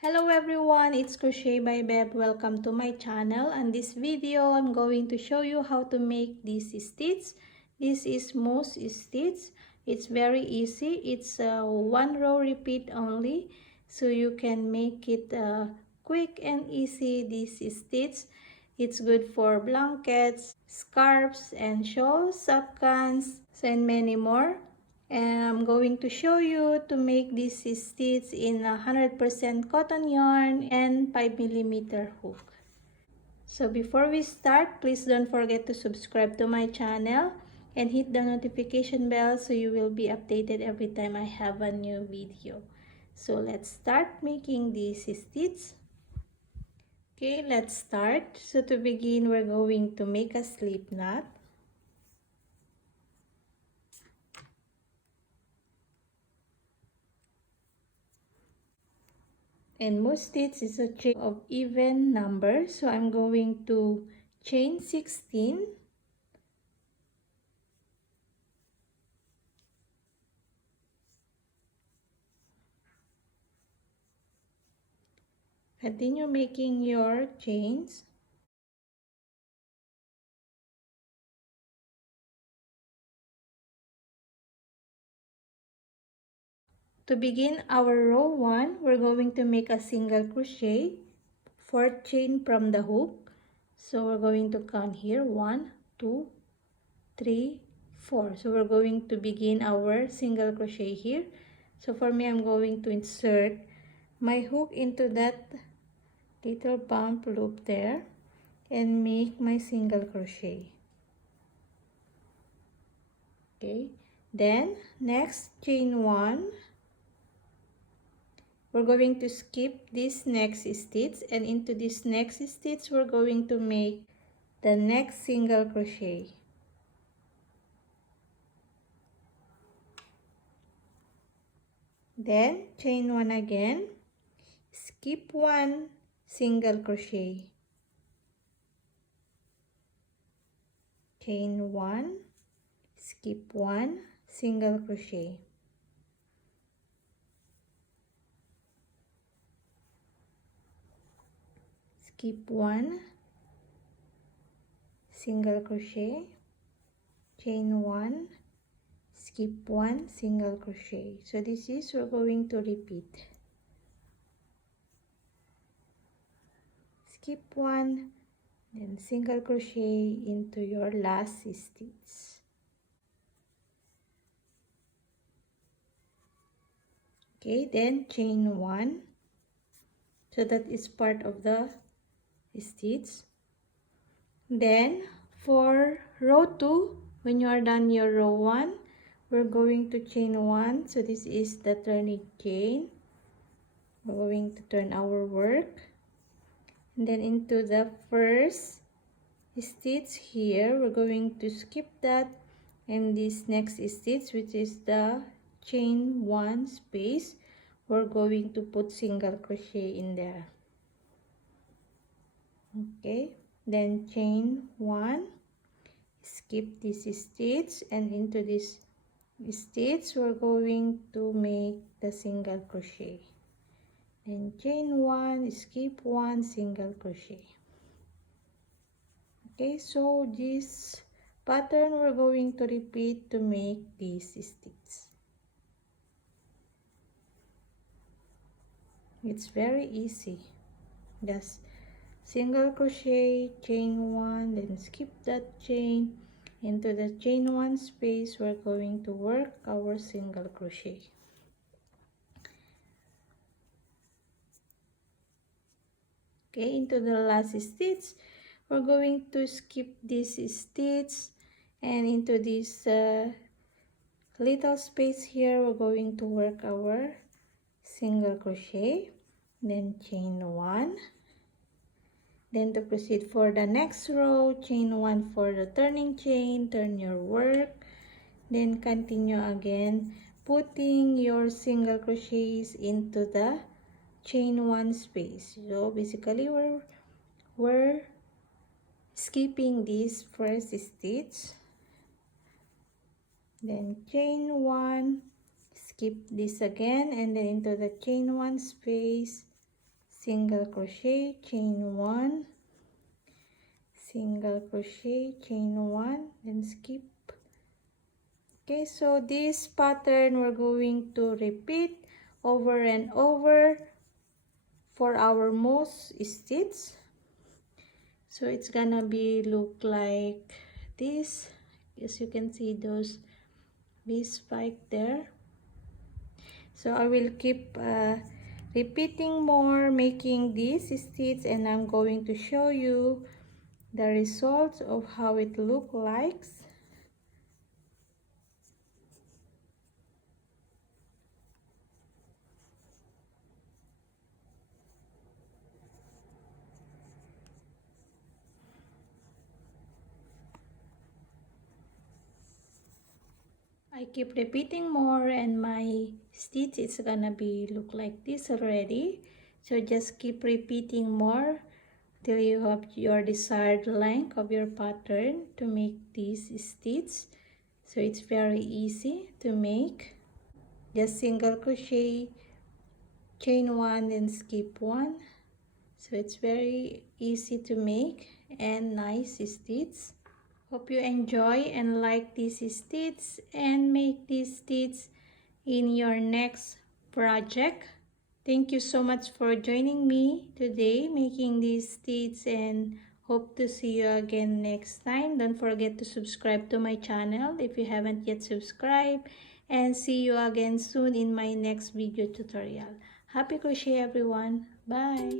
Hello everyone, it's Crochet by Beb. Welcome to my channel. And this video, I'm going to show you how to make these stitches. This is most stitch. It's very easy. It's one row repeat only, so you can make it quick and easy. This stitch, it's good for blankets, scarves, and shawls, afghans, and many more. And I'm going to show you to make these stitches in 100% cotton yarn and 5mm hook. So before we start, please don't forget to subscribe to my channel and hit the notification bell so you will be updated every time I have a new video. So let's start making these stitches. Okay, let's start. So to begin, we're going to make a slip knot. And most stitch is a chain of even number, so I'm going to chain 16, continue making your chains. To begin our row 1, we're going to make a single crochet, 4th chain from the hook. So we're going to count here 1, 2, 3, 4. So we're going to begin our single crochet here. So for me, I'm going to insert my hook into that little bump loop there and make my single crochet. Okay, then next chain 1, we're going to skip this next stitch, and into this next stitch we're going to make the next single crochet. Then chain 1 again, skip 1, single crochet, chain 1, skip 1, single crochet, skip 1, single crochet, chain 1, skip 1, single crochet. So this is we're going to repeat. Skip 1, then single crochet into your last stitch. Okay, then chain 1. So that is part of the stitch. Then for row 2, when you are done your row 1, we're going to chain 1. So this is the turning chain. We're going to turn our work. And then into the first stitch here, we're going to skip that, and this next stitch, which is the chain 1 space, we're going to put single crochet in there. Okay, then chain 1, skip this stitch, and into this stitch we're going to make the single crochet. Then chain 1, skip 1, single crochet. Okay, so this pattern we're going to repeat to make these stitches. It's very easy. Just single crochet, chain 1, then skip that chain. Into the chain 1 space, we're going to work our single crochet. Okay, into the last stitch, we're going to skip this stitch, and into this little space here, we're going to work our single crochet, then chain 1. Then to proceed for the next row, chain 1 for the turning chain, turn your work, then continue again putting your single crochets into the chain 1 space. So basically we're skipping this first stitch, then chain 1, skip this again, and then into the chain 1 space, single crochet, chain 1, single crochet, chain 1, then skip. Okay, so this pattern we're going to repeat over and over for our most stitch. So it's gonna be look like this. As you can see, those V spike there. So I will keep repeating more, making this stitch, and I'm going to show you the results of how it look like. I keep repeating more, and my stitch is gonna be look like this already. So just keep repeating more till you have your desired length of your pattern to make this stitch. So it's very easy to make. Just single crochet, chain 1, then skip 1. So it's very easy to make and nice stitch. Hope you enjoy and like this stitch and make this stitch in your next project. Thank you so much for joining me today making this stitch, and hope to see you again next time. Don't forget to subscribe to my channel if you haven't yet subscribed, and see you again soon in my next video tutorial. Happy crochet everyone. Bye.